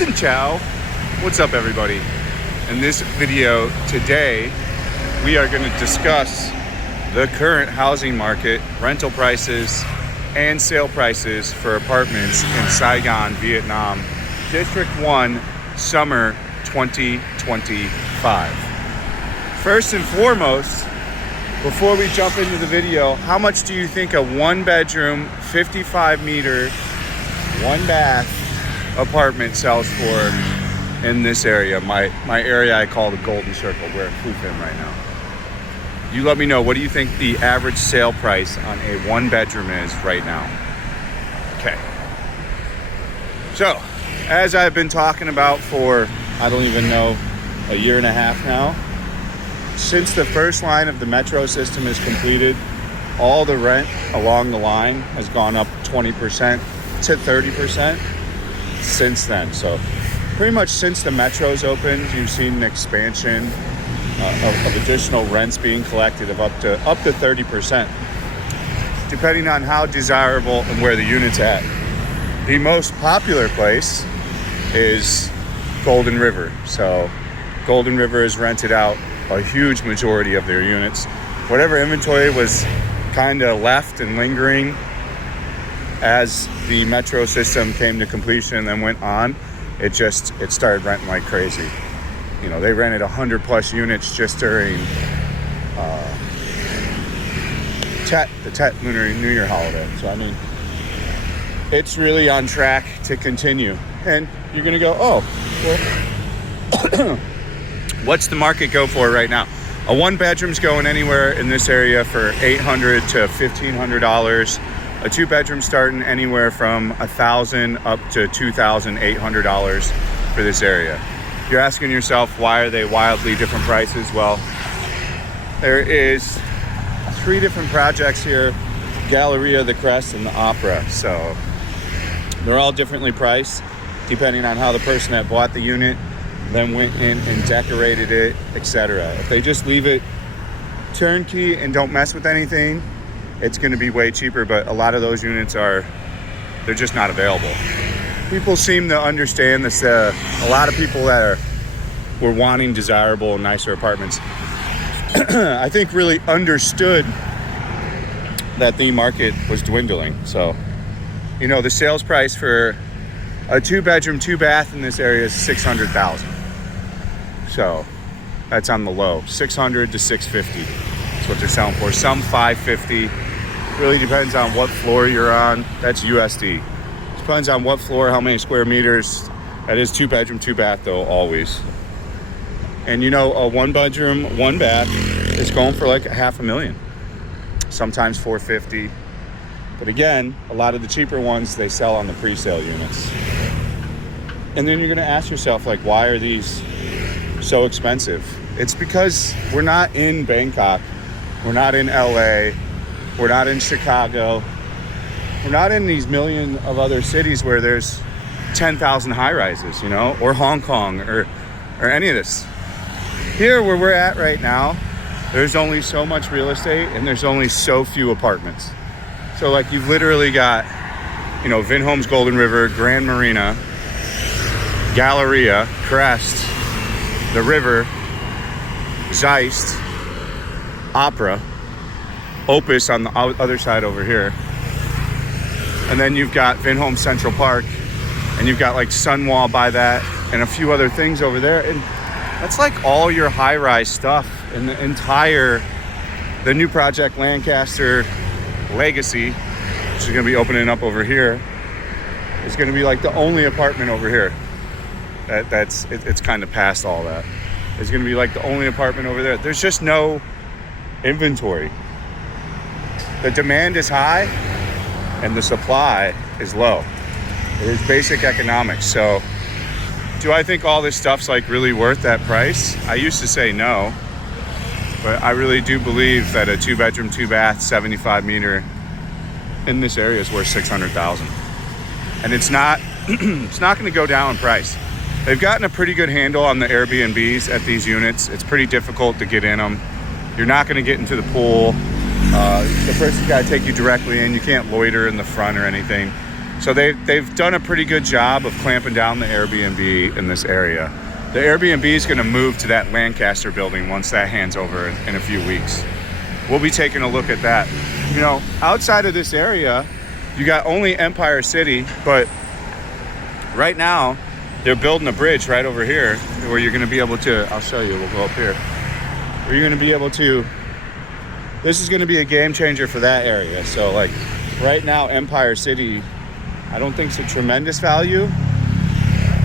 Xin Ciao. What's up, everybody? In this video today, we are going to discuss the current housing market, rental prices, and sale prices for apartments in Saigon, Vietnam, District 1, summer 2025. First and foremost, before we jump into the video, how much do you think a one-bedroom, 55-meter, one-bath apartment sells for in this area? My area I call the Golden Circle. We're in Phuoc right now. You let me know, what do you think the average sale price on a one-bedroom is right now? Okay. So, as I've been talking about for, I don't even know, a year and a half now, since the first line of the metro system is completed, all the rent along the line has gone up 20% to 30% since then. So pretty much since the metro's opened, you've seen an expansion of additional rents being collected of up to 30%, depending on how desirable and where the unit's at. The most popular place is Golden River. So Golden River has rented out a huge majority of their units. Whatever inventory was kind of left and lingering as the metro system came to completion and then went on, it started renting like crazy. You know, they rented 100 plus units just during the Tet Lunar New Year holiday. So I mean, it's really on track to continue. And you're gonna go, oh, well, what's the market go for right now? A one bedroom's going anywhere in this area for $800 to $1,500. A two bedroom starting anywhere from $1,000 up to $2,800 for this area. You're asking yourself, why are they wildly different prices? Well, there is 3 different projects here: Galleria, the Crest, and the Opera. So they're all differently priced depending on how the person that bought the unit then went in and decorated it, etc. If they just leave it turnkey and don't mess with anything, it's going to be way cheaper, but a lot of those units they're just not available. People seem to understand this. A lot of people that were wanting desirable and nicer apartments, I think really understood that the market was dwindling. So, you know, the sales price for a 2-bedroom, 2-bath in this area is $600,000. So that's on the low, $600 to $650. That's what they're selling for. Some $550. Really depends on what floor you're on. That's USD. Depends on what floor, how many square meters. That is 2-bedroom, 2-bath though, always. And you know, a 1-bedroom, 1-bath is going for like $500,000. Sometimes $450. But again, a lot of the cheaper ones, they sell on the pre-sale units. And then you're gonna ask yourself, like, why are these so expensive? It's because we're not in Bangkok. We're not in LA. We're not in Chicago. We're not in these million of other cities where there's 10,000 high-rises, you know, or Hong Kong or any of this. Here where we're at right now, there's only so much real estate and there's only so few apartments. So like you've literally got, you know, Vinhomes Golden River, Grand Marina, Galleria, Crest, the River, Zeist, Opera, Opus on the other side over here. And then you've got Vinhomes Central Park, and you've got like Sunwall by that, and a few other things over there. And that's like all your high-rise stuff in the new project Lancaster Legacy, which is gonna be opening up over here, is gonna be like the only apartment over here. It's kind of past all that. It's gonna be like the only apartment over there. There's just no inventory. The demand is high and the supply is low. It is basic economics. So do I think all this stuff's like really worth that price? I used to say no, but I really do believe that a 2-bedroom, 2-bath, 75-meter in this area is worth $600,000. And it's not going to go down in price. They've gotten a pretty good handle on the Airbnbs at these units. It's pretty difficult to get in them. You're not going to get into the pool. The person's got to take you directly in. You can't loiter in the front or anything. So they've done a pretty good job of clamping down the Airbnb in this area. The Airbnb is going to move to that Lancaster building once that hands over in a few weeks. We'll be taking a look at that. You know, outside of this area, you got only Empire City, but right now they're building a bridge right over here where you're going to be able to, I'll show you, we'll go up here, where you're going to be able to, this is going to be a game changer for that area. So like right now, Empire City, I don't think it's a tremendous value,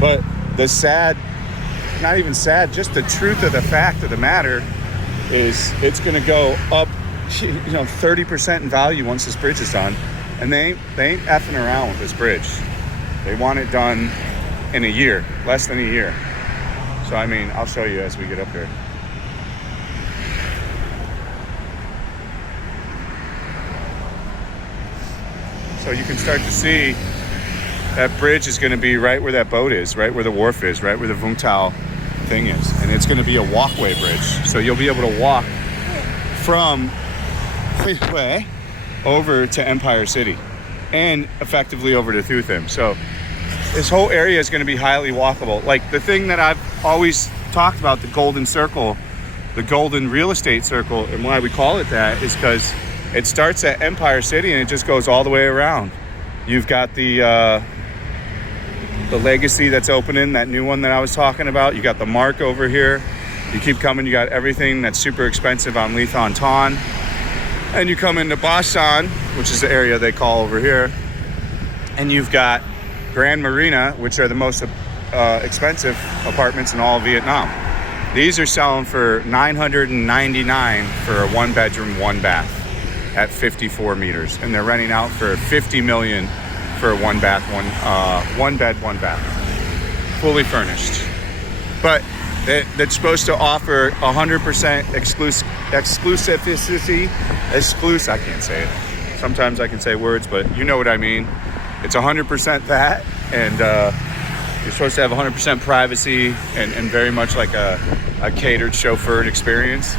but the sad, not even sad, just the truth of the fact of the matter is it's going to go up, 30% in value once this bridge is done. And they ain't effing around with this bridge. They want it done in a year, less than a year. So I mean, I'll show you as we get up here. So you can start to see that bridge is going to be right where that boat is, right where the wharf is, right where the Vung thing is. And it's going to be a walkway bridge. So you'll be able to walk from Freeway over to Empire City and effectively over to Thutham. So this whole area is going to be highly walkable. Like the thing that I've always talked about, the golden circle, the golden real estate circle, and why we call it that is because it starts at Empire City and it just goes all the way around. You've got the Legacy that's opening, that new one that I was talking about. You got the Mark over here. You keep coming, you got everything that's super expensive on Leithon Ton. And you come into Basan, which is the area they call over here. And you've got Grand Marina, which are the most expensive apartments in all of Vietnam. These are selling for $999 for a 1-bedroom, 1-bath at 54 meters. And they're renting out for $50 million for a 1-bath, 1 bed, 1 bath, fully furnished. But that's supposed to offer 100% exclusivity. I can't say it. Sometimes I can say words, but you know what I mean. It's 100% that, and you're supposed to have 100% privacy and very much like a catered, chauffeured experience.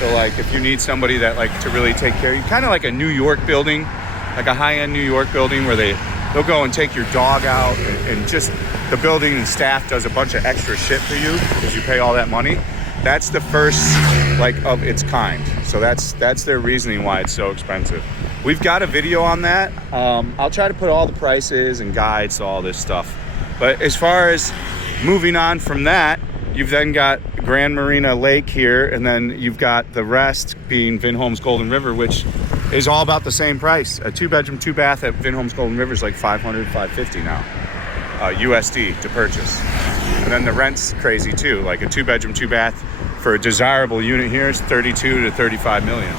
So like if you need somebody that like to really take care of you, kind of like a New York building, like a high-end New York building where they'll go and take your dog out and just the building and staff does a bunch of extra shit for you because you pay all that money. That's the first like of its kind. So that's their reasoning why it's so expensive. We've got a video on that. I'll try to put all the prices and guides to all this stuff. But as far as moving on from that, you've then got Grand Marina Lake here, and then you've got the rest being Vinhomes Golden River, which is all about the same price. A 2-bedroom, 2-bath at Vinhomes Golden River is like $500, $550 now, USD to purchase. And then the rent's crazy too. Like a 2-bedroom, 2-bath for a desirable unit here is 32 to 35 million.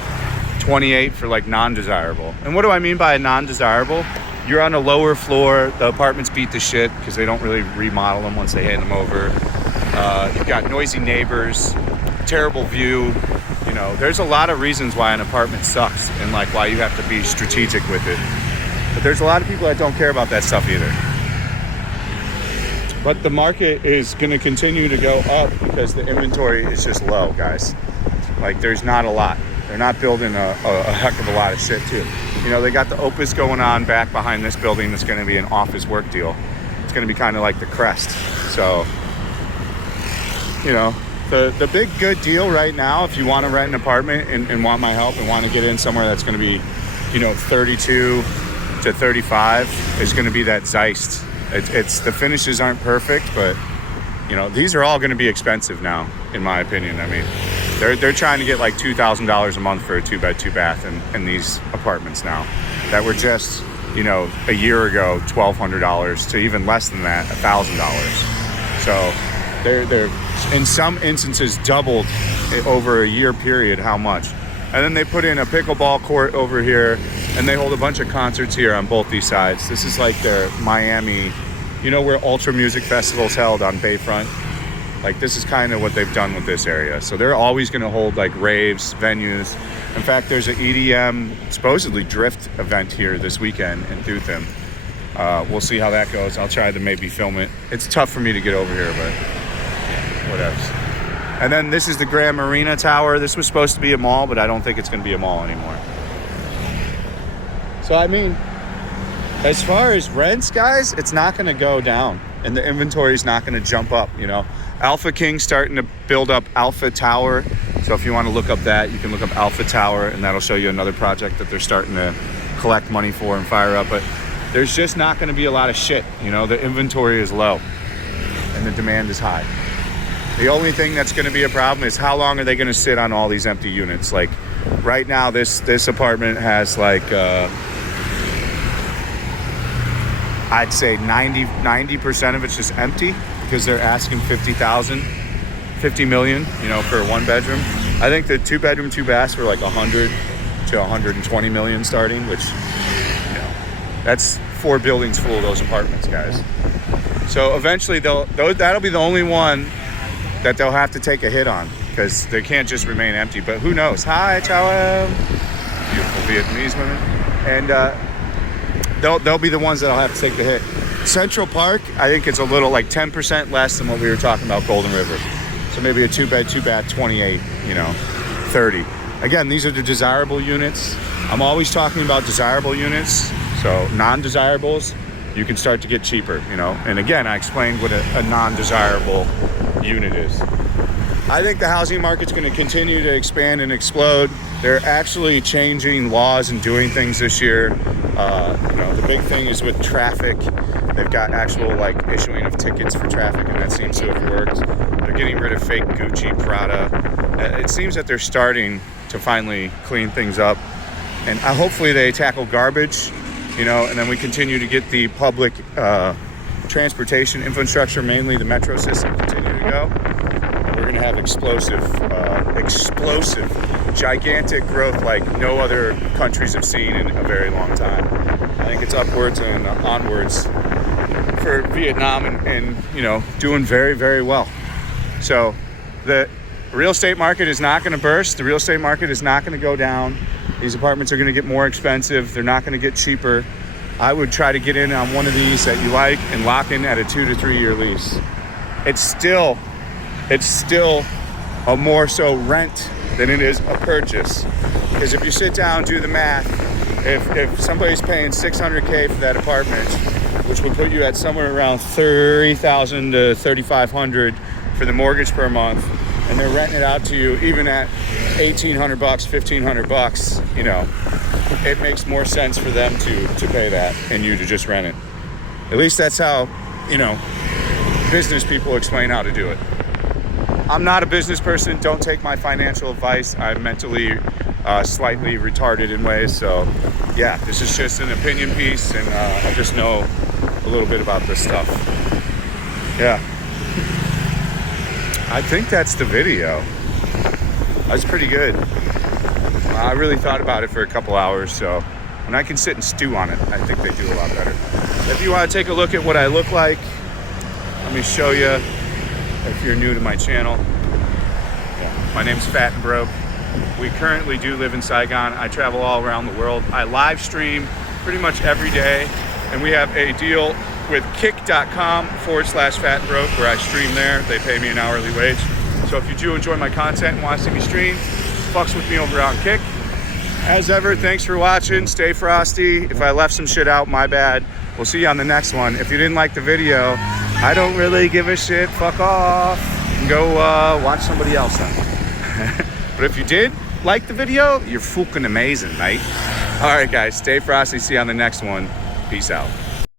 28 for like non-desirable. And what do I mean by a non-desirable? You're on a lower floor. The apartments beat the shit because they don't really remodel them once they hand them over. You've got noisy neighbors, terrible view. You know, there's a lot of reasons why an apartment sucks and like why you have to be strategic with it. But there's a lot of people that don't care about that stuff either. But the market is going to continue to go up because the inventory is just low, guys. Like there's not a lot. They're not building a heck of a lot of shit too. You know, they got the Opus going on back behind this building that's going to be an office work deal. It's going to be kind of like the Crest. So, you know, the big good deal right now, if you want to rent an apartment and want my help and want to get in somewhere that's going to be, you know, 32 to 35 is going to be that Zeist. It's the finishes aren't perfect, but you know, these are all going to be expensive now, in my opinion. I mean, they're trying to get like $2,000 a month for a 2-bed, 2-bath in these apartments now that were just, you know, a year ago, $1,200 to even less than that, $1,000. So they're in some instances doubled over a year period how much. And then they put in a pickleball court over here, and they hold a bunch of concerts here on both these sides. This is like their Miami, you know, where Ultra Music Festival's held on Bayfront. Like this is kind of what they've done with this area. So they're always going to hold like raves, venues. In fact, there's an EDM, supposedly drift event here this weekend in Thutham. We'll see how that goes. I'll try to maybe film it. It's tough for me to get over here, but yeah, whatever. And then this is the Grand Marina Tower. This was supposed to be a mall, but I don't think it's going to be a mall anymore. So, I mean, as far as rents, guys, it's not going to go down, and the inventory is not going to jump up. You know, Alpha King's starting to build up Alpha Tower. So if you want to look up that, you can look up Alpha Tower, and that'll show you another project that they're starting to collect money for and fire up. But there's just not going to be a lot of shit. You know, the inventory is low and the demand is high. The only thing that's going to be a problem is how long are they going to sit on all these empty units? Like right now, this apartment has like I'd say 90% of it's just empty because they're asking 50 million, you know, for a 1-bedroom. I think the 2-bedroom, 2 baths were like 100 to 120 million starting, which, you know, that's 4 buildings full of those apartments, guys. So eventually that'll be the only one that they'll have to take a hit on because they can't just remain empty. But who knows? Hi, ciao, beautiful Vietnamese women, and they'll be the ones that'll have to take the hit. Central Park, I think it's a little like 10% less than what we were talking about Golden River. So maybe a 2-bed, 2-bath, 28, you know, 30. Again, these are the desirable units. I'm always talking about desirable units. So non-desirables, you can start to get cheaper, you know. And again, I explained what a non-desirable unit is. I think the housing market's going to continue to expand and explode. They're actually changing laws and doing things this year. You know, the big thing is with traffic. They've got actual like issuing of tickets for traffic, and that seems to have worked. They're getting rid of fake Gucci, Prada. It seems that they're starting to finally clean things up, and hopefully they tackle garbage, you know, and then we continue to get the public transportation infrastructure, mainly the metro system, continue to go. And we're going to have explosive, gigantic growth like no other countries have seen in a very long time. I think it's upwards and onwards for Vietnam and you know, doing very, very well. So the real estate market is not going to burst. The real estate market is not going to go down. These apartments are going to get more expensive. They're not going to get cheaper. I would try to get in on one of these that you like and lock in at a 2 to 3 year lease. It's still a more so rent than it is a purchase. Because if you sit down, do the math, if somebody's paying $600K for that apartment, which would put you at somewhere around $30,000 to $3,500 for the mortgage per month, and they're renting it out to you even at $1,800, $1,500, you know, it makes more sense for them to pay that and you to just rent it. At least that's how, you know, business people explain how to do it. I'm not a business person. Don't take my financial advice. I'm mentally slightly retarded in ways. So yeah, this is just an opinion piece, and I just know a little bit about this stuff. Yeah. I think that's the video. That's pretty good. I really thought about it for a couple hours, so when I can sit and stew on it, I think they do a lot better. If you want to take a look at what I look like, let me show you. If you're new to my channel, my name's Fat and Broke. We currently do live in Saigon. I travel all around the world. I live stream pretty much every day, and we have a deal with kick.com/Fat and Broke where I stream there. They pay me an hourly wage. So if you do enjoy my content and want to see me stream, fucks with me over on Kick. As ever, thanks for watching. Stay frosty. If I left some shit out, my bad. We'll see you on the next one. If you didn't like the video, I don't really give a shit. Fuck off. And go watch somebody else then. But if you did like the video, you're fucking amazing, mate. All right, guys. Stay frosty. See you on the next one. Peace out.